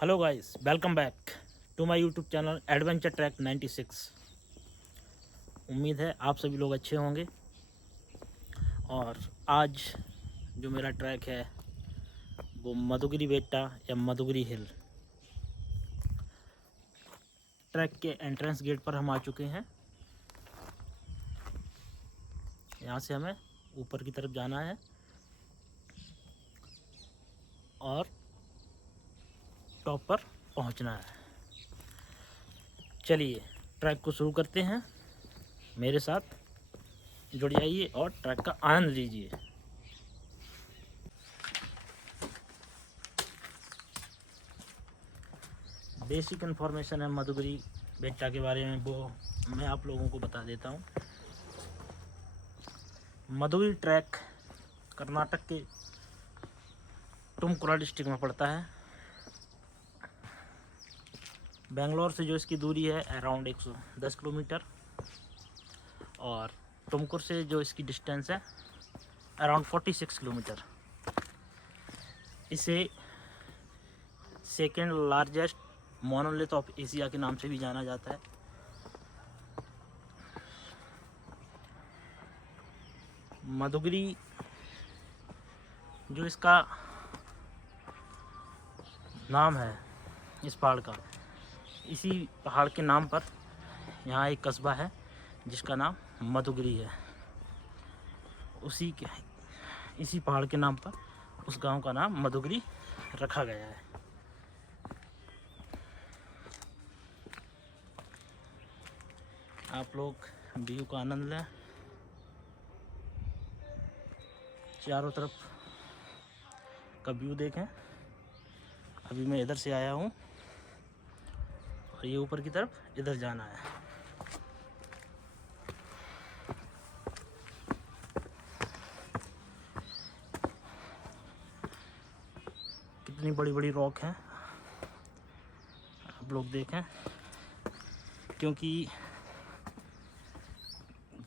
Hello guys, welcome back to my YouTube channel adventure track 96। उम्मीद है आप सभी लोग अच्छे होंगे। और आज जो मेरा ट्रैक है वो मधुगिरी बेट्टा या मधुगिरी हिल। ट्रैक के एंट्रेंस गेट पर हम आ चुके हैं। यहाँ से हमें ऊपर की तरफ जाना है और टॉप पर पहुँचना है। चलिए ट्रैक को शुरू करते हैं। मेरे साथ जुड़ जाइए और ट्रैक का आनंद लीजिए। बेसिक इन्फॉर्मेशन है मधुगिरी बेट्टा के बारे में, वो मैं आप लोगों को बता देता हूँ। मधुगिरी ट्रैक कर्नाटक के तुमकुरा डिस्ट्रिक्ट में पड़ता है। बेंगलोर से जो इसकी दूरी है अराउंड 110 किलोमीटर और तुमकुर से जो इसकी डिस्टेंस है अराउंड 46 किलोमीटर। इसे second largest monolith of Asia के नाम से भी जाना जाता है। मधुगिरी जो इसका नाम है इस पहाड़ का, इसी पहाड़ के नाम पर यहाँ एक कस्बा है जिसका नाम मधुगिरी है। इसी पहाड़ के नाम पर उस गांव का नाम मधुगिरी रखा गया है। आप लोग व्यू का आनंद लें। चारों तरफ का व्यू देखें। अभी मैं इधर से आया हूँ और ये ऊपर की तरफ इधर जाना है। कितनी बड़ी बड़ी रॉक हैं आप लोग देखें, क्योंकि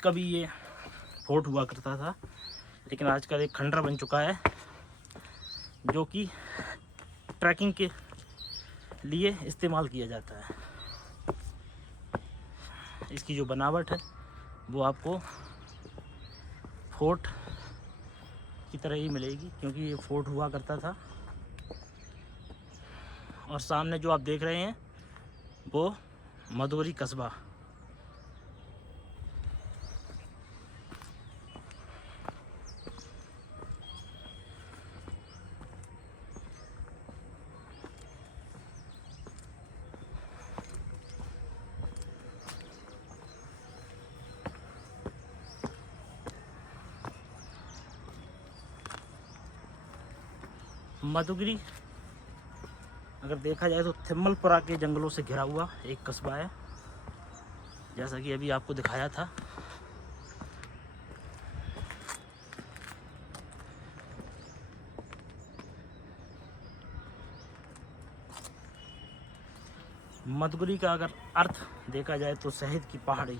कभी ये फोर्ट हुआ करता था, लेकिन आजकल एक खंडर बन चुका है जो कि ट्रैकिंग के लिए इस्तेमाल किया जाता है। इसकी जो बनावट है वो आपको फोर्ट की तरह ही मिलेगी, क्योंकि ये फोर्ट हुआ करता था। और सामने जो आप देख रहे हैं वो मधुगिरी कस्बा। मधुगिरी अगर देखा जाए तो थिम्मलपुरा के जंगलों से घिरा हुआ एक कस्बा है, जैसा कि अभी आपको दिखाया था। मधुगिरी का अगर अर्थ देखा जाए तो शहद की पहाड़ी,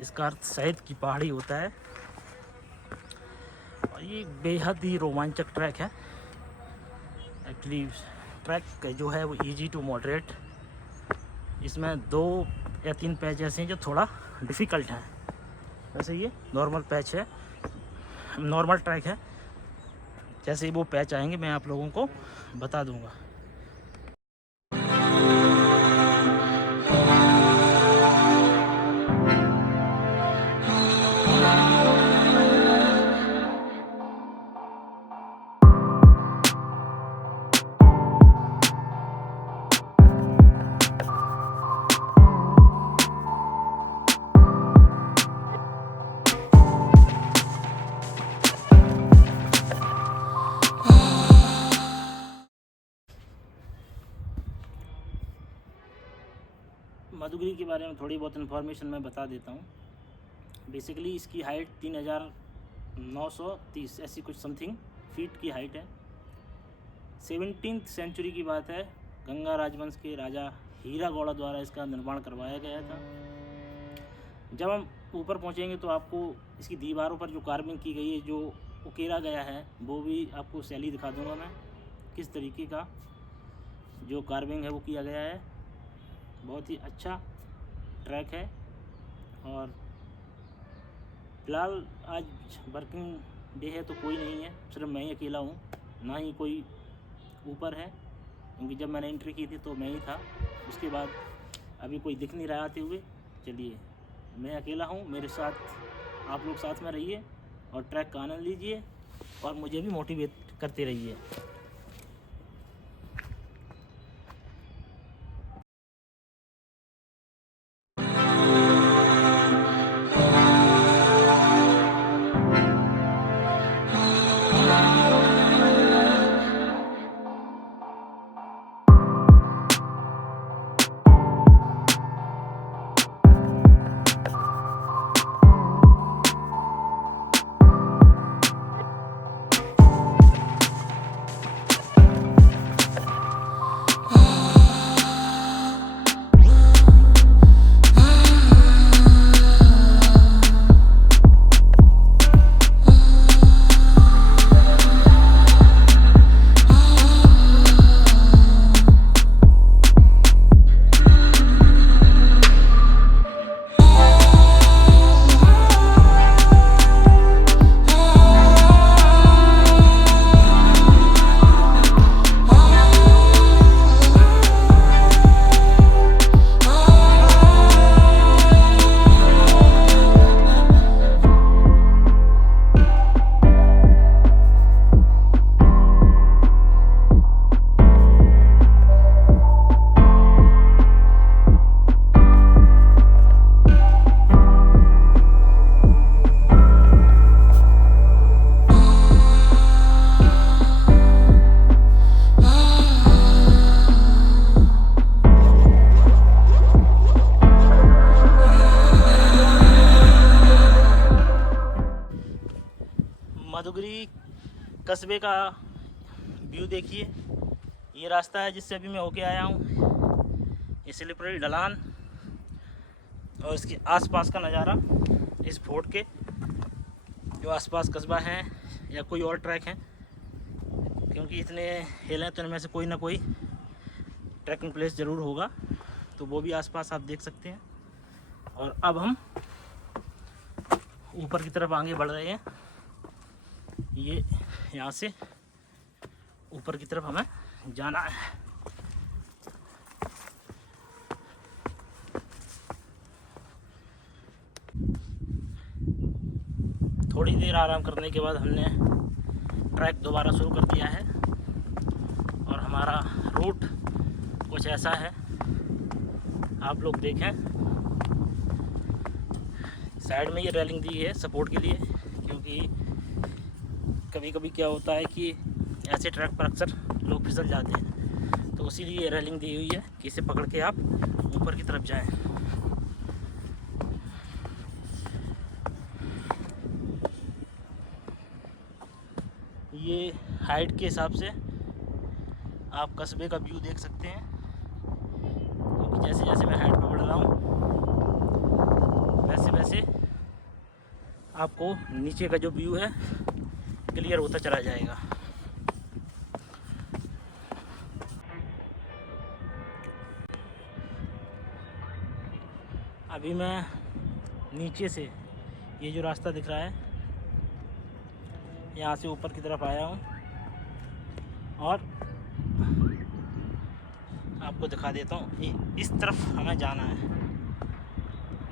इसका अर्थ शहद की पहाड़ी होता है। और ये बेहद ही रोमांचक ट्रैक है। एक्चुअली ट्रैक जो है वो इजी टू मॉडरेट। इसमें 2 या 3 पैच ऐसे हैं जो थोड़ा डिफ़िकल्ट हैं। वैसे ये नॉर्मल पैच है, नॉर्मल ट्रैक है। जैसे ही वो पैच आएंगे मैं आप लोगों को बता दूंगा। मधुगिरी के बारे में थोड़ी बहुत इन्फॉर्मेशन मैं बता देता हूँ। बेसिकली इसकी हाइट 3930 ऐसी कुछ समथिंग फीट की हाइट है। 17th सेंचुरी की बात है। गंगा राजवंश के राजा हीरा गौड़ा द्वारा इसका निर्माण करवाया गया था। जब हम ऊपर पहुँचेंगे तो आपको इसकी दीवारों पर जो कार्विंग की गई है, जो उकेरा गया है, वो भी आपको शैली दिखा दूंगा मैं। किस तरीके का जो कार्विंग है वो किया गया है। बहुत ही अच्छा ट्रैक है। और फ़िलहाल आज वर्किंग डे है तो कोई नहीं है, सिर्फ मैं ही अकेला हूँ, ना ही कोई ऊपर है, क्योंकि जब मैंने एंट्री की थी तो मैं ही था। उसके बाद अभी कोई दिख नहीं रहा आते हुए। चलिए, मैं अकेला हूँ, मेरे साथ आप लोग साथ में रहिए और ट्रैक का आनंद लीजिए और मुझे भी मोटिवेट करते रहिए। मधुगिरी कस्बे का व्यू देखिए। ये रास्ता है जिससे अभी मैं होके आया हूँ। ये स्लिपरी ढलान और इसके आसपास का नज़ारा, इस फोर्ट के जो आसपास कस्बा है या कोई और ट्रैक है, क्योंकि इतने हिल हैं तो इनमें से कोई ना कोई ट्रैकिंग प्लेस ज़रूर होगा, तो वो भी आसपास आप देख सकते हैं। और अब हम ऊपर की तरफ आगे बढ़ रहे हैं। ये यहाँ से ऊपर की तरफ हमें जाना है। थोड़ी देर आराम करने के बाद हमने ट्रैक दोबारा शुरू कर दिया है और हमारा रूट कुछ ऐसा है, आप लोग देखें। साइड में ये रेलिंग दी है सपोर्ट के लिए, क्योंकि कभी कभी क्या होता है कि ऐसे ट्रैक पर अक्सर लोग फिसल जाते हैं, तो इसीलिए ये रेलिंग दी हुई है कि इसे पकड़ के आप ऊपर की तरफ जाएं। ये हाइट के हिसाब से आप कस्बे का व्यू देख सकते हैं, क्योंकि जैसे जैसे मैं हाइट पर बढ़ रहा हूँ वैसे वैसे आपको नीचे का जो व्यू है क्लियर होता चला जाएगा। अभी मैं नीचे से ये जो रास्ता दिख रहा है यहाँ से ऊपर की तरफ आया हूँ और आपको दिखा देता हूँ। इस तरफ हमें जाना है,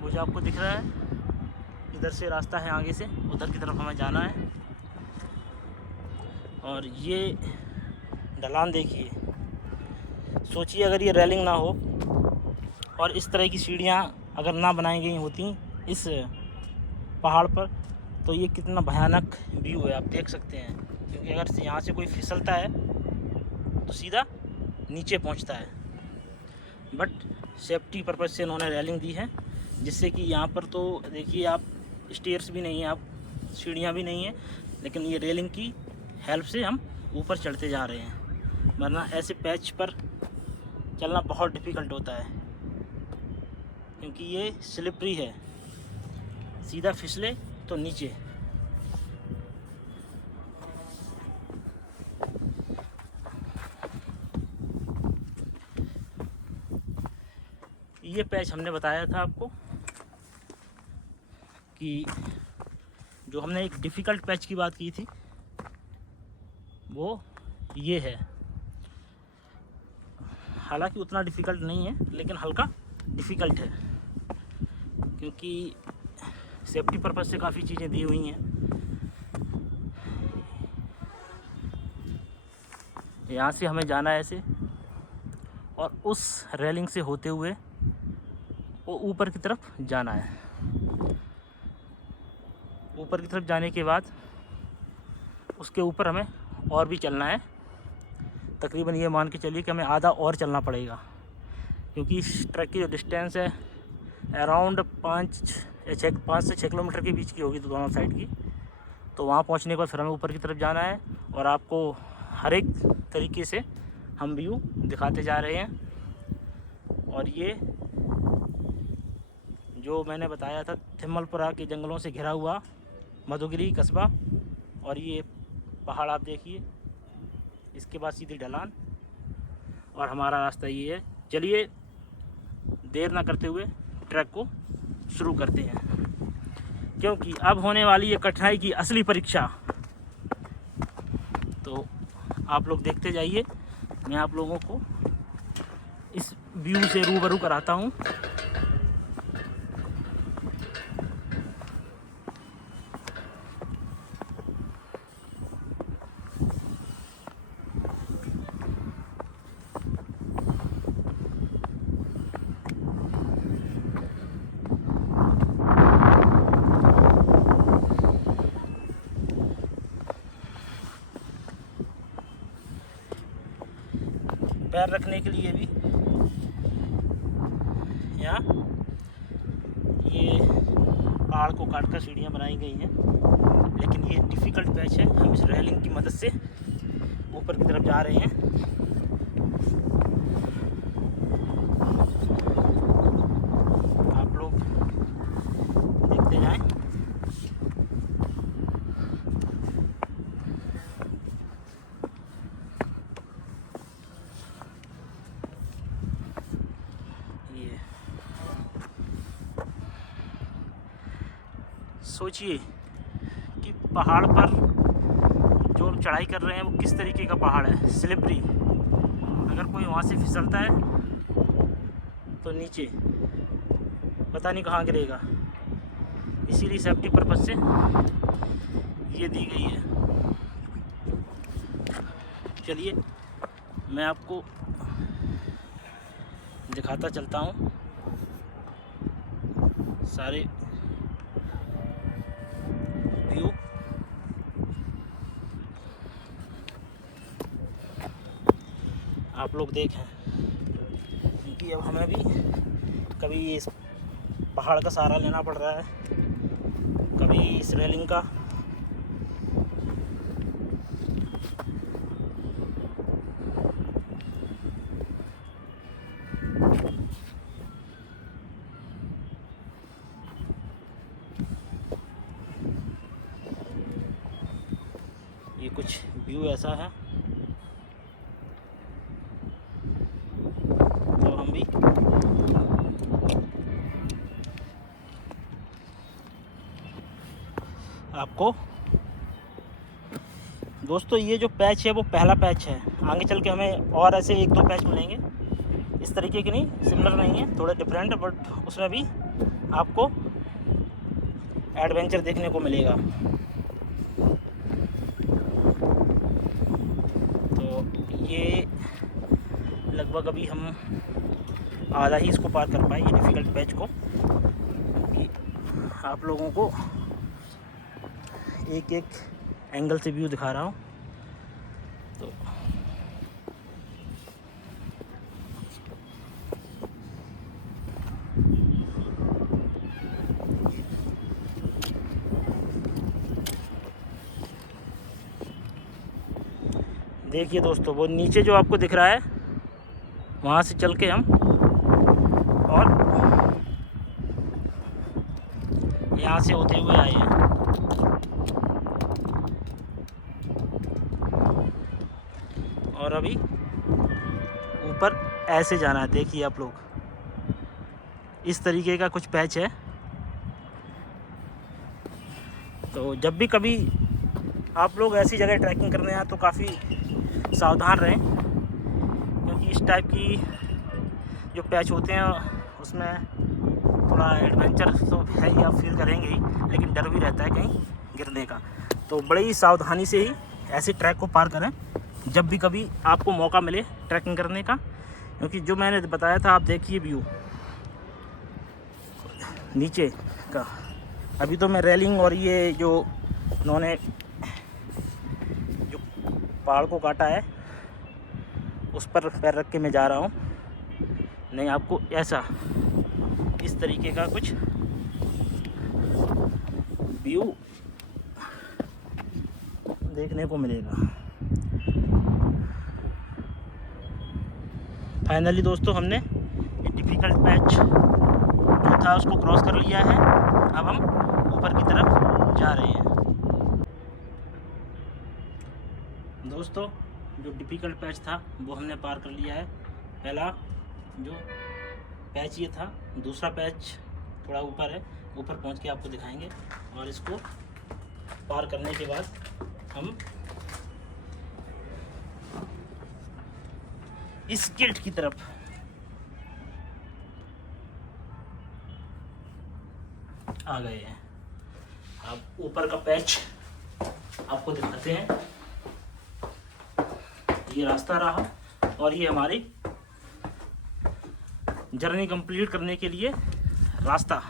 वो जो आपको दिख रहा है इधर से रास्ता है, आगे से उधर की तरफ हमें जाना है। और ये ढलान देखिए, सोचिए अगर ये रेलिंग ना हो और इस तरह की सीढ़ियाँ अगर ना बनाई गई होती इस पहाड़ पर, तो ये कितना भयानक व्यू है आप देख सकते हैं। क्योंकि अगर यहाँ से कोई फिसलता है तो सीधा नीचे पहुँचता है, बट सेफ्टी पर्पज़ से इन्होंने रेलिंग दी है, जिससे कि यहाँ पर तो देखिए आप स्टेयर्स भी नहीं है, आप सीढ़ियाँ भी नहीं है, लेकिन ये रेलिंग की हेल्प से हम ऊपर चढ़ते जा रहे हैं, वरना ऐसे पैच पर चलना बहुत डिफ़िकल्ट होता है, क्योंकि ये स्लिपरी है, सीधा फिसले तो नीचे। ये पैच हमने बताया था आपको कि जो हमने एक डिफ़िकल्ट पैच की बात की थी वो ये है। हालांकि उतना डिफ़िकल्ट नहीं है लेकिन हल्का डिफ़िकल्ट है, क्योंकि सेफ्टी पर्पज़ से काफ़ी चीज़ें दी हुई हैं। यहाँ से हमें जाना है ऐसे, और उस रेलिंग से होते हुए वो ऊपर की तरफ जाना है। ऊपर की तरफ जाने के बाद उसके ऊपर हमें और भी चलना है। तकरीबन ये मान के चलिए कि हमें आधा और चलना पड़ेगा, क्योंकि इस ट्रैक की जो डिस्टेंस है अराउंड 5 से 6 किलोमीटर के बीच की होगी दोनों साइड की। तो वहाँ पहुँचने के बाद फिर हमें ऊपर की तरफ जाना है, और आपको हर एक तरीके से हम व्यू दिखाते जा रहे हैं। और ये जो मैंने बताया था थिम्मलपुरा के जंगलों से घिरा हुआ मधुगिरी कस्बा, और ये पहाड़ आप देखिए, इसके बाद सीधी ढलान, और हमारा रास्ता ये है। चलिए देर ना करते हुए ट्रैक को शुरू करते हैं, क्योंकि अब होने वाली है कठिनाई की असली परीक्षा। तो आप लोग देखते जाइए, मैं आप लोगों को इस व्यू से रूबरू कराता हूँ। पैर रखने के लिए भी यहाँ ये पहाड़ को काटकर सीढ़ियाँ बनाई गई हैं, लेकिन ये डिफ़िकल्ट पैच है। हम इस रेलिंग की मदद से ऊपर की तरफ जा रहे हैं। आप लोग देखते जाएं। सोचिए कि पहाड़ पर जो चढ़ाई कर रहे हैं वो किस तरीके का पहाड़ है, स्लिपरी। अगर कोई वहाँ से फिसलता है तो नीचे पता नहीं कहाँ गिरेगा, इसीलिए सेफ्टी पर्पज़ से ये दी गई है। चलिए मैं आपको दिखाता चलता हूँ सारे व्यू। आप लोग देखें, क्योंकि अब हमें भी कभी इस पहाड़ का सहारा लेना पड़ रहा है, कभी इस रेलिंग का। ये कुछ व्यू ऐसा है, तो हम भी आपको दोस्तों, ये जो पैच है वो पहला पैच है। आगे चल के हमें और ऐसे 1-2 पैच मिलेंगे, इस तरीके के नहीं, सिमिलर नहीं है, थोड़े डिफरेंट, बट उसमें भी आपको एडवेंचर देखने को मिलेगा। तो ये लगभग अभी हम आधा ही इसको पार कर पाए, ये डिफ़िकल्ट पैच को, क्योंकि आप लोगों को एक एक एंगल से व्यू दिखा रहा हूँ। तो देखिए दोस्तों, वो नीचे जो आपको दिख रहा है वहाँ से चल के हम और यहाँ से होते हुए आए हैं। और अभी ऊपर ऐसे जाना है, देखिए आप लोग, इस तरीके का कुछ पैच है। तो जब भी कभी आप लोग ऐसी जगह ट्रैकिंग करने आए तो काफ़ी सावधान रहें, क्योंकि इस टाइप की जो पैच होते हैं उसमें थोड़ा एडवेंचर तो है ही, आप फील करेंगे ही, लेकिन डर भी रहता है कहीं गिरने का। तो बड़ी ही सावधानी से ही ऐसे ट्रैक को पार करें जब भी कभी आपको मौका मिले ट्रैकिंग करने का। क्योंकि जो मैंने बताया था, आप देखिए व्यू नीचे का। अभी तो मैं रेलिंग और ये जो उन्होंने जो पहाड़ को काटा है उस पर पैर रख के मैं जा रहा हूँ। नहीं, आपको ऐसा इस तरीके का कुछ व्यू देखने को मिलेगा। फाइनली दोस्तों, हमने ये डिफ़िकल्ट पैच जो था उसको क्रॉस कर लिया है। अब हम ऊपर की तरफ जा रहे हैं। दोस्तों, जो डिफ़िकल्ट पैच था वो हमने पार कर लिया है। पहला जो पैच ये था, दूसरा पैच थोड़ा ऊपर है, ऊपर पहुंच के आपको दिखाएंगे। और इसको पार करने के बाद हम इस गेट की तरफ आ गए हैं। अब ऊपर का पैच आपको दिखाते हैं। ये रास्ता रहा और ये हमारी जर्नी कंप्लीट करने के लिए रास्ता।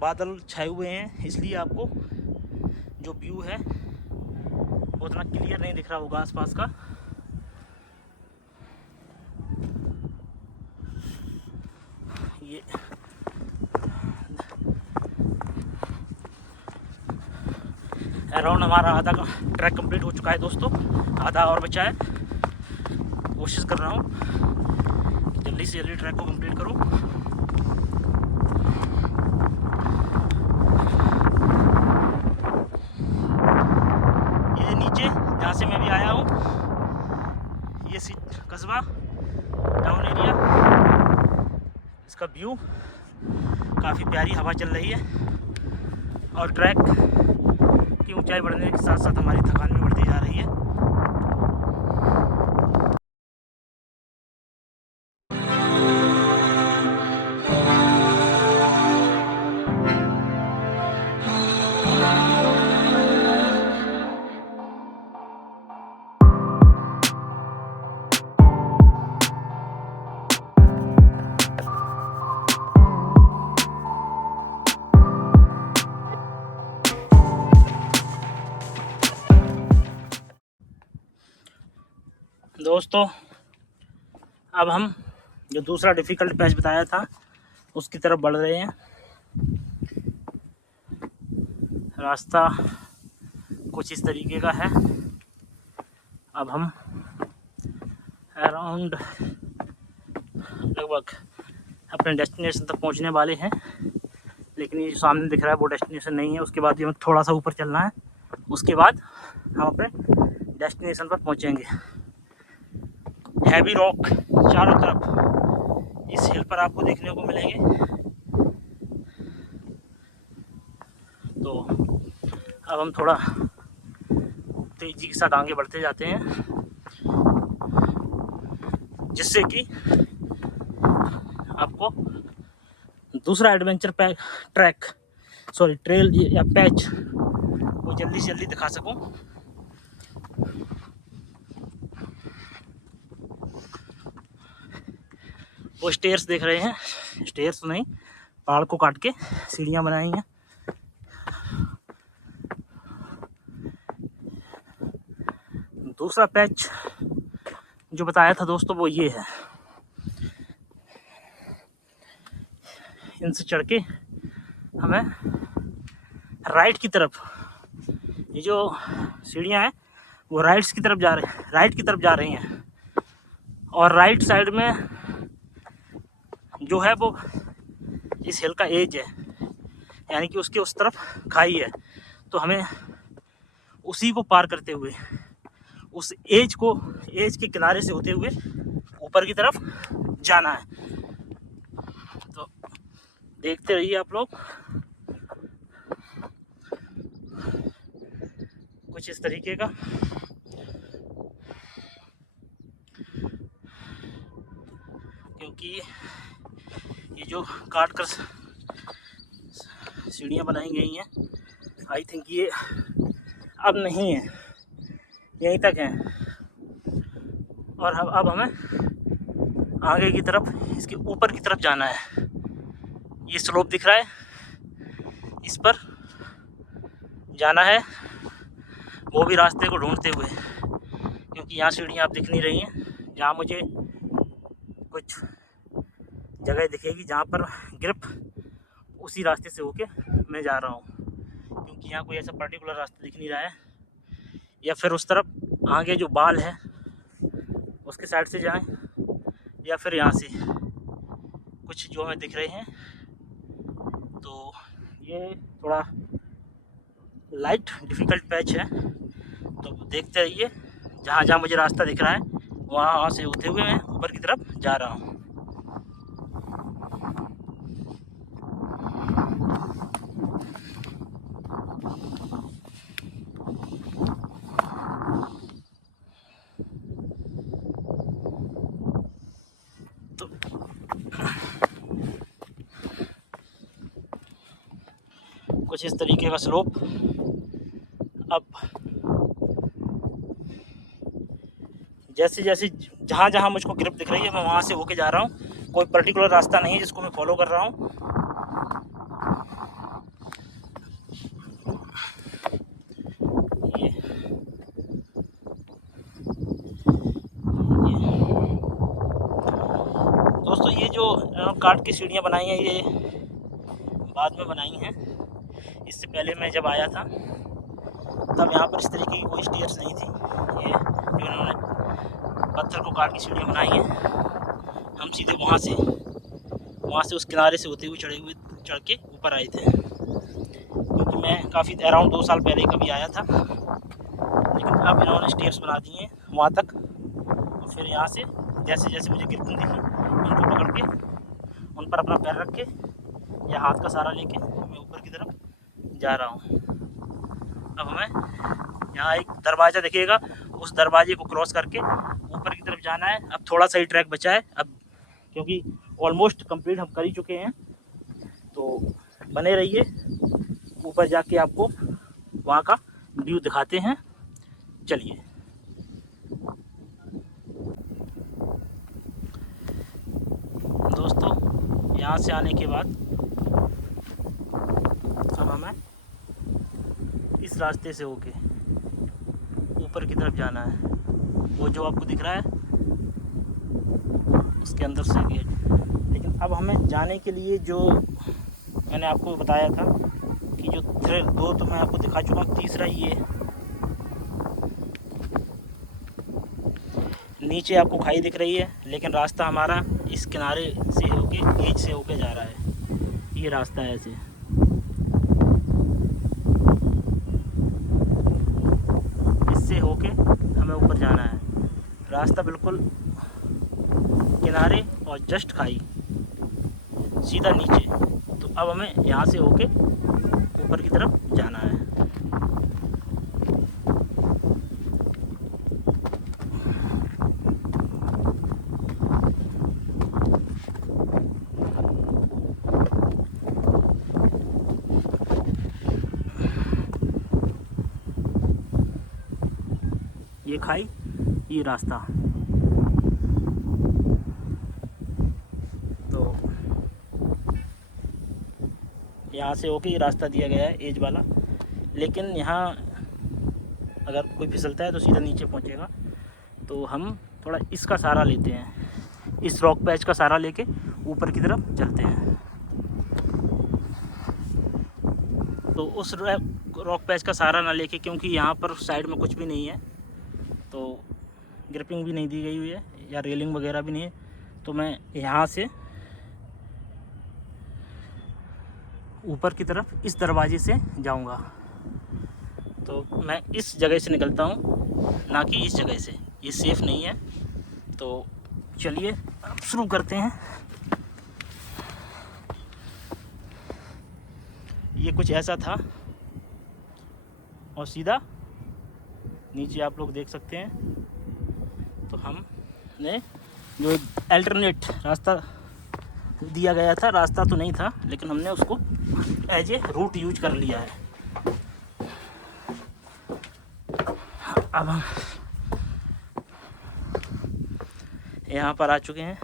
बादल छाए हुए हैं, इसलिए आपको जो व्यू है वो उतना क्लियर नहीं दिख रहा होगा आसपास का। ये अराउंड हमारा आधा का ट्रैक कंप्लीट हो चुका है दोस्तों, आधा और बचा है। कोशिश कर रहा हूँ कि जल्दी से जल्दी ट्रैक को कंप्लीट करूँ। ये नीचे जहाँ से मैं भी आया हूँ, ये कस्बा टाउन एरिया, इसका व्यू काफ़ी प्यारी हवा चल रही है। और ट्रैक की ऊंचाई बढ़ने के साथ साथ हमारी थकान भी बढ़ती जा रही है। दोस्तों, अब हम जो दूसरा डिफ़िकल्ट पैच बताया था उसकी तरफ बढ़ रहे हैं। रास्ता कुछ इस तरीके का है। अब हम अराउंड लगभग अपने डेस्टिनेशन तक पहुंचने वाले हैं, लेकिन ये सामने दिख रहा है वो डेस्टिनेशन नहीं है। उसके बाद ये हमें थोड़ा सा ऊपर चलना है, उसके बाद हम अपने डेस्टिनेशन पर पहुंचेंगे। हैवी रॉक चारों तरफ इस हिल पर आपको देखने को मिलेंगे। तो अब हम थोड़ा तेजी के साथ आगे बढ़ते जाते हैं, जिससे कि आपको दूसरा एडवेंचर ट्रेल या पैच को जल्दी से जल्दी दिखा सकूं। वो स्टेयर्स देख रहे हैं, स्टेयर्स नहीं, पहाड़ को काट के सीढ़ियाँ बनाई हैं। दूसरा पैच जो बताया था दोस्तों वो ये है। इनसे चढ़ के हमें राइट की तरफ, ये जो सीढ़ियाँ हैं वो राइट की तरफ जा रही हैं। और राइट साइड में जो है वो इस हिल का एज है, यानी कि उसके उस तरफ खाई है। तो हमें उसी को पार करते हुए उस एज के किनारे से होते हुए ऊपर की तरफ जाना है। तो देखते रहिए आप लोग, कुछ इस तरीके का। क्योंकि ये जो काट कर सीढ़ियाँ बनाई गई हैं, आई थिंक ये अब नहीं है, यहीं तक है। और अब हमें आगे की तरफ, इसके ऊपर की तरफ जाना है। ये स्लोप दिख रहा है, इस पर जाना है, वो भी रास्ते को ढूंढते हुए, क्योंकि यहाँ सीढ़ियाँ आप दिख नहीं रही हैं। जहाँ मुझे कुछ जगह दिखेगी जहाँ पर ग्रिप, उसी रास्ते से होके मैं जा रहा हूँ, क्योंकि यहाँ कोई ऐसा पर्टिकुलर रास्ता दिख नहीं रहा है। या फिर उस तरफ आगे जो बाल है उसके साइड से जाएं, या फिर यहाँ से कुछ जो हमें दिख रहे हैं। तो ये थोड़ा लाइट डिफ़िकल्ट पैच है, तो देखते रहिए। जहाँ जहाँ मुझे रास्ता दिख रहा है वहाँ से होते हुए मैं ऊपर की तरफ जा रहा हूँ। तो कुछ इस तरीके का स्लोप। अब जैसे जैसे जहाँ जहाँ मुझको ग्रिप दिख रही है मैं वहाँ से होके जा रहा हूँ। कोई पर्टिकुलर रास्ता नहीं है जिसको मैं फॉलो कर रहा हूँ। दोस्तों ये जो काट की सीढ़ियाँ बनाई हैं ये बाद में बनाई हैं। इससे पहले मैं जब आया था तब यहाँ पर इस तरीके की कोई स्टेयर्स नहीं थी। ये जो इन्होंने पत्थर को काट की सीढ़ियाँ बनाई हैं, हम सीधे वहाँ से उस किनारे से होते हुए चढ़ के ऊपर आए थे। क्योंकि मैं काफ़ी अराउंड 2 साल पहले कभी आया था, लेकिन अब इन्होंने स्टेयर्स बना दिए हैं वहाँ तक। और फिर यहाँ से जैसे जैसे मुझे गिरफ्त दिखी उनको पकड़ के उन पर अपना पैर रख के या हाथ का सहारा लेके मैं ऊपर की तरफ जा रहा हूँ। अब हमें यहाँ एक दरवाज़ा दिखेगा, उस दरवाजे को क्रॉस करके ऊपर की तरफ जाना है। अब थोड़ा सा ही ट्रैक बचा है, अब क्योंकि ऑलमोस्ट कंप्लीट हम कर ही चुके हैं। तो बने रहिए, ऊपर जाके आपको वहाँ का व्यू दिखाते हैं। चलिए। दोस्तों यहाँ से आने के बाद अब हमें इस रास्ते से होके ऊपर की तरफ जाना है। वो जो आपको दिख रहा है उसके अंदर से गेट। लेकिन अब हमें जाने के लिए जो मैंने आपको बताया था कि जो दो तो मैं आपको दिखा चुका हूँ, तीसरा ये नीचे आपको खाई दिख रही है, लेकिन रास्ता हमारा इस किनारे से होके एज से होके जा रहा है। ये रास्ता है ऐसे, इससे होके हमें ऊपर जाना है। रास्ता बिल्कुल किनारे और जस्ट खाई सीधा नीचे। तो अब हमें यहाँ से होके ऊपर की तरफ जाना है। ये खाई, ये रास्ता। तो यहाँ से होके ये रास्ता दिया गया है एज वाला, लेकिन यहाँ अगर कोई फिसलता है तो सीधा नीचे पहुँचेगा। तो हम थोड़ा इसका सहारा लेते हैं, इस रॉक पैच का सहारा लेके ऊपर की तरफ चलते हैं। तो उस रॉक पैच का सहारा ना लेके, क्योंकि यहाँ पर साइड में कुछ भी नहीं है, तो ग्रिपिंग भी नहीं दी गई हुई है या रेलिंग वगैरह भी नहीं है, तो मैं यहाँ से ऊपर की तरफ इस दरवाजे से जाऊंगा। तो मैं इस जगह से निकलता हूँ, ना कि इस जगह से, ये सेफ़ नहीं है। तो चलिए अब शुरू करते हैं। ये कुछ ऐसा था और सीधा नीचे आप लोग देख सकते हैं। तो हमने जो एक अल्टरनेट रास्ता दिया गया था, रास्ता तो नहीं था, लेकिन हमने उसको एज ए रूट यूज कर लिया है। अब हम यहाँ पर आ चुके हैं।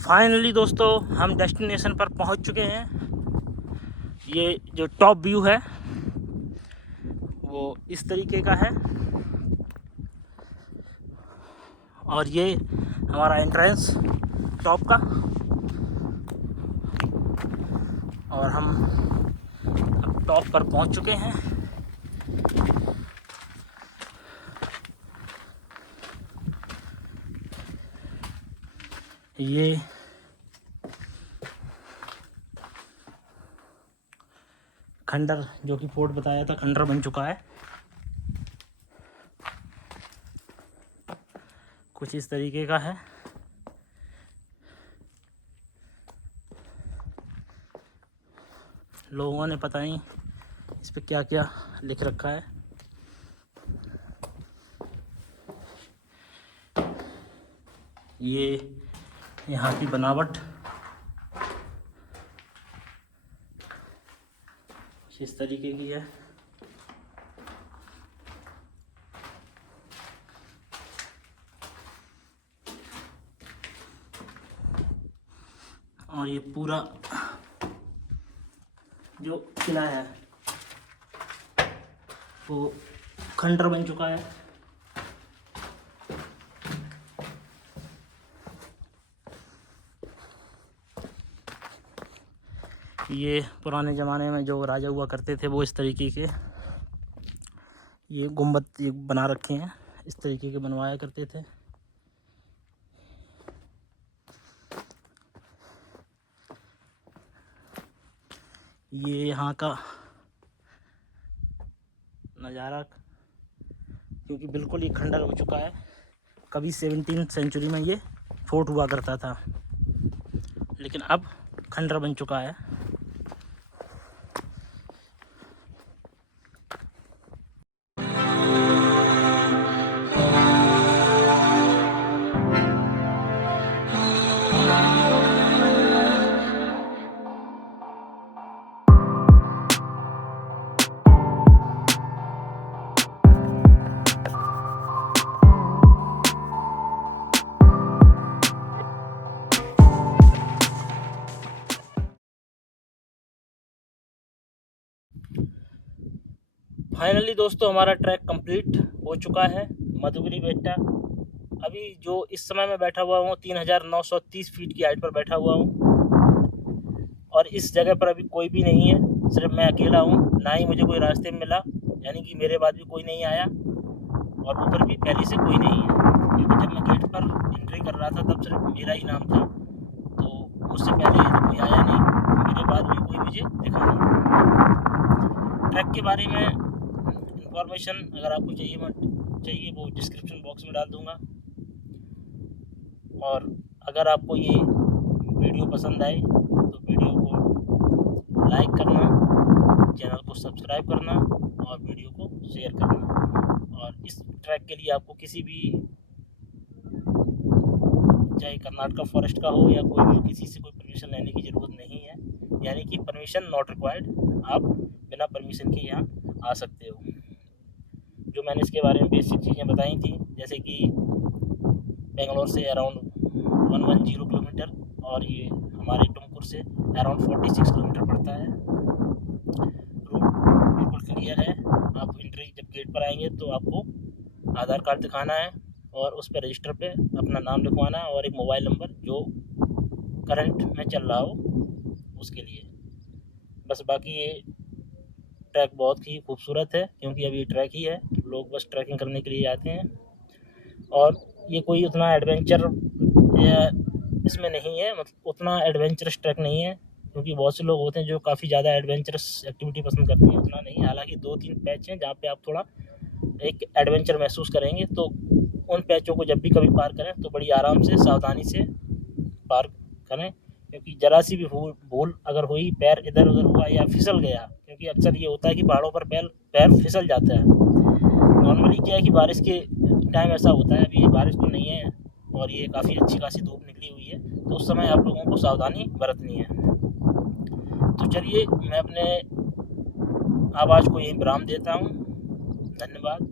फाइनली दोस्तों हम डेस्टिनेशन पर पहुंच चुके हैं। ये जो टॉप व्यू है वो इस तरीके का है और ये हमारा एंट्रेंस टॉप का। और हम अब टॉप पर पहुंच चुके हैं। ये खंडर, जो कि फोर्ट बताया था, खंडर बन चुका है। कुछ इस तरीके का है। लोगों ने पता नहीं इस पे क्या क्या लिख रखा है। ये यहाँ की बनावट इस तरीके की है। और ये पूरा जो किला है वो खंडर बन चुका है। ये पुराने ज़माने में जो राजा हुआ करते थे वो इस तरीके के ये गुंबद ये बना रखे हैं, इस तरीके के बनवाया करते थे। ये यहाँ का नज़ारा, क्योंकि बिल्कुल ये खंडर हो चुका है। कभी 17वीं सेंचुरी में ये फोर्ट हुआ करता था, लेकिन अब खंडर बन चुका है। फाइनली दोस्तों हमारा ट्रैक कंप्लीट हो चुका है। मधुगिरी बेटा, अभी जो इस समय मैं बैठा हुआ हूँ 3930 फीट की हाइट पर बैठा हुआ हूँ और इस जगह पर अभी कोई भी नहीं है, सिर्फ मैं अकेला हूँ। ना ही मुझे कोई रास्ते में मिला, यानी कि मेरे बाद भी कोई नहीं आया और ऊपर भी पहले से कोई नहीं है, क्योंकि जब मैं गेट पर एंट्री कर रहा था तब सिर्फ मेरा ही नाम था। तो मुझसे पहले तो कोई आया नहीं, मेरे बाद भी कोई मुझे दिखा नहीं। ट्रैक के बारे में इन्फॉर्मेशन अगर आपको चाहिए वो डिस्क्रिप्शन बॉक्स में डाल दूंगा। और अगर आपको ये वीडियो पसंद आए तो वीडियो को लाइक करना, चैनल को सब्सक्राइब करना और वीडियो को शेयर करना। और इस ट्रैक के लिए आपको किसी भी, चाहे कर्नाटका फॉरेस्ट का हो या कोई भी, किसी से कोई परमिशन लेने की ज़रूरत नहीं है, यानी कि परमिशन नॉट रिक्वायर्ड। आप बिना परमिशन के यहाँ आ सकते हो। जो मैंने इसके बारे में बेसिक चीज़ें बताई थी, जैसे कि बेंगलोर से अराउंड 110 किलोमीटर और ये हमारे टुमकुर से अराउंड 46 किलोमीटर पड़ता है। रूट बिल्कुल क्लियर है। आप एंट्री जब गेट पर आएंगे तो आपको आधार कार्ड दिखाना है और उस पर रजिस्टर पे अपना नाम लिखवाना है और एक मोबाइल नंबर जो करंट में चल रहा हो उसके लिए। बस बाकी ये ट्रैक बहुत ही खूबसूरत है, क्योंकि अभी ट्रैक ही है, लोग बस ट्रैकिंग करने के लिए आते हैं। और ये कोई उतना एडवेंचर या इसमें नहीं है, मतलब उतना एडवेंचरस ट्रैक नहीं है, क्योंकि बहुत से लोग होते हैं जो काफ़ी ज़्यादा एडवेंचरस एक्टिविटी पसंद करते हैं, उतना नहीं। हालांकि 2-3 पैच हैं जहाँ पे आप थोड़ा एक एडवेंचर महसूस करेंगे, तो उन पैचों को जब भी कभी पार करें तो बड़ी आराम से सावधानी से पार करें, क्योंकि ज़रा सी भी भूल अगर हुई, पैर इधर उधर हुआ या फिसल गया, क्योंकि अक्सर ये होता है कि पहाड़ों पर पैर फिसल जाता है। नॉर्मली क्या है कि बारिश के टाइम ऐसा होता है, अभी बारिश तो नहीं है और ये काफ़ी अच्छी खासी धूप निकली हुई है, तो उस समय आप लोगों को सावधानी बरतनी है। तो चलिए मैं अपने आवाज़ को यहीं विराम देता हूँ। धन्यवाद।